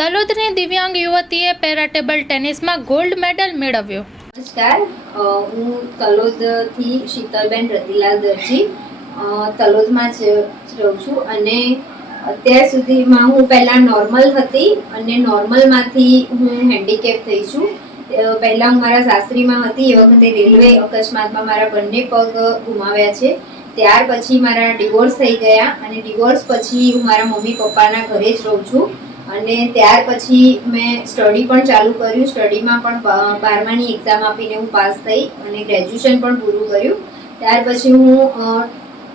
તલોદની દિવ્યાંગ યુવતીએ para table ટેનિસમાં ગોલ્ડ મેડલ મેળવ્યો. નમસ્કાર. હું તલોદથી શીતલબેન રતિલાલ દરજી. તલોદમાં જ રહું છું અને અત્યાર સુધીમાં હું પહેલાં નોર્મલ હતી અને નોર્મલમાંથી હું હેન્ડીકેપ થઈ છું. પહેલાં હું મારા સાસરીમાં હતી, એ વખતે રેલવે અકસ્માતમાં મારા બંને પગ ગુમાવ્યા છે. ત્યાર પછી મારા ડિવોર્સ થઈ ગયા અને ડિવોર્સ પછી હું મારા મમ્મી પપ્પાના ઘરે જ રહું છું. અને ત્યાર પછી મેં સ્ટડી પણ ચાલુ કર્યું. સ્ટડીમાં પણ બારમાની એક્ઝામ આપીને હું પાસ થઈ અને ગ્રેજ્યુએશન પણ પૂરું કર્યું. ત્યાર પછી હું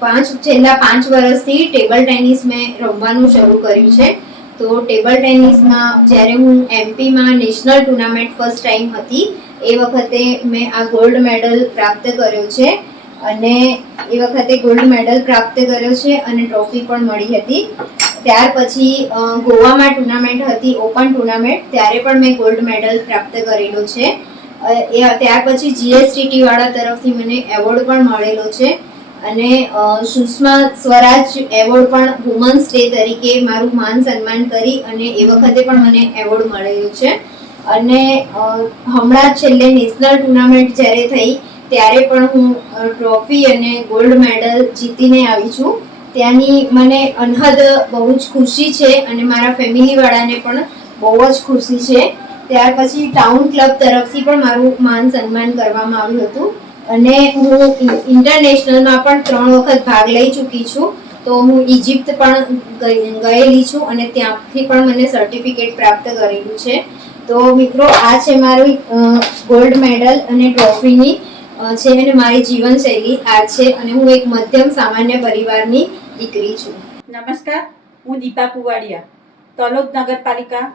પાંચ, છેલ્લા પાંચ વર્ષથી ટેબલ ટેનિસ મેં રમવાનું શરૂ કર્યું છે. તો ટેબલ ટેનિસમાં જ્યારે હું એમપીમાં નેશનલ ટુર્નામેન્ટ ફર્સ્ટ ટાઈમ હતી, એ વખતે મેં આ ગોલ્ડ મેડલ પ્રાપ્ત કર્યો છે. અને એ વખતે ગોલ્ડ મેડલ પ્રાપ્ત કર્યો છે અને ટ્રોફી પણ મળી હતી. ત્યાર પછી ગોવામાં ટુર્નામેન્ટ હતી ઓપન ટુર્નામેન્ટ ત્યારે પણ મેં ગોલ્ડ મેડલ પ્રાપ્ત કરેલો છે. એ, ત્યાર પછી જીએસટીટી વાળા તરફથી મને એવોર્ડ પણ મળેલો છે. અને સુષ્મા સ્વરાજ એવોર્ડ પણ વુમન્સ ડે તરીકે મારું માન સન્માન કરી અને એ વખતે પણ મને એવોર્ડ મળેલો છે. અને હમણાં છેલ્લે નેશનલ ટુર્નામેન્ટ જ્યારે થઈ, ત્યારે પણ હું ટ્રોફી અને ગોલ્ડ મેડલ જીતીને આવી છું. ત્યાંની મને અનહદ બહુ જ ખુશી છે અને મારા ફેમિલીવાળાને પણ બહુ જ ખુશી છે. ત્યાર પછી ટાઉન ક્લબ તરફથી પણ મારું માન સન્માન કરવામાં આવ્યું હતું. અને હું ઇન્ટરનેશનલમાં પણ ત્રણ વખત ભાગ લઈ ચૂકી છું. તો હું ઇજિપ્ત પણ ગયેલી છું અને ત્યાંથી પણ મને સર્ટિફિકેટ પ્રાપ્ત કરેલું છે. તો મિત્રો, આ છે મારું ગોલ્ડ મેડલ અને ટ્રોફીની છે અને મારી જીવનશૈલી આ છે. અને હું એક મધ્યમ સામાન્ય પરિવારની દીકરી છું. નમસ્કાર, હું દીપા કુવાડિયા તલોદ નગરપાલિકા,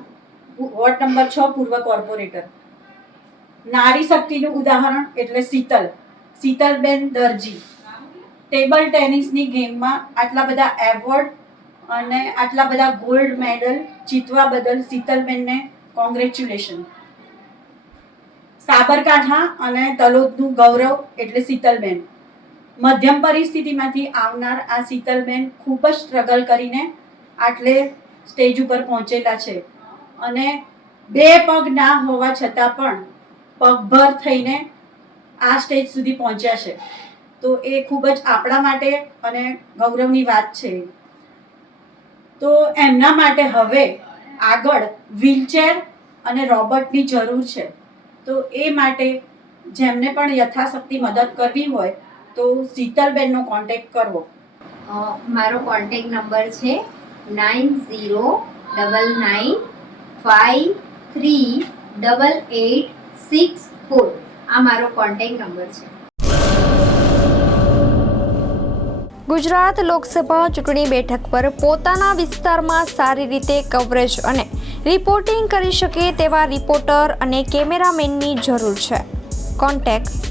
વોર્ડ નંબર છ, પૂર્વ કોર્પોરેટર. નારી શક્તિનું ઉદાહરણ એટલે શીતલ. શીતલબેન દરજી. ટેબલ ટેનિસની ગેમમાં આટલા બધા એવોર્ડ અને આટલા બધા ગોલ્ડ મેડલ જીતવા બદલ શીતલબેનને કોંગ્રેચ્યુલેશન. સાબરકાંઠા અને તલોદનું ગૌરવ એટલે શીતલબેન. મધ્યમ પરિસ્થિતિમાંથી આવનાર આ શીતલબેન ખૂબ જ સ્ટ્રગલ કરીને આટલે સ્ટેજ ઉપર પહોંચેલા છે. અને બે પગ ના હોવા છતાં પણ પગભર થઈને આ સ્ટેજ સુધી પહોંચ્યા છે. તો એ ખૂબ જ આપણા માટે અને ગૌરવની વાત છે. તો એમના માટે હવે આગળ વ્હીલચેર અને રોબોટની જરૂર છે. તો એ માટે જેમને પણ યથાશક્તિ મદદ કરવી હોય તો શીતલબેનનો કોન્ટેક્ટ કરવો મારો કોન્ટેક નંબર છે nine zero double nine five three double eight six four આ મારો કોન્ટેક નંબર છે. ગુજરાત લોકસભા ચૂંટણી બેઠક પર પોતાના વિસ્તારમાં સારી રીતે કવરેજ અને રિપોર્ટિંગ કરી શકે તેવા રિપોર્ટર અને કેમેરામેનની જરૂર છે. કોન્ટેક્ટ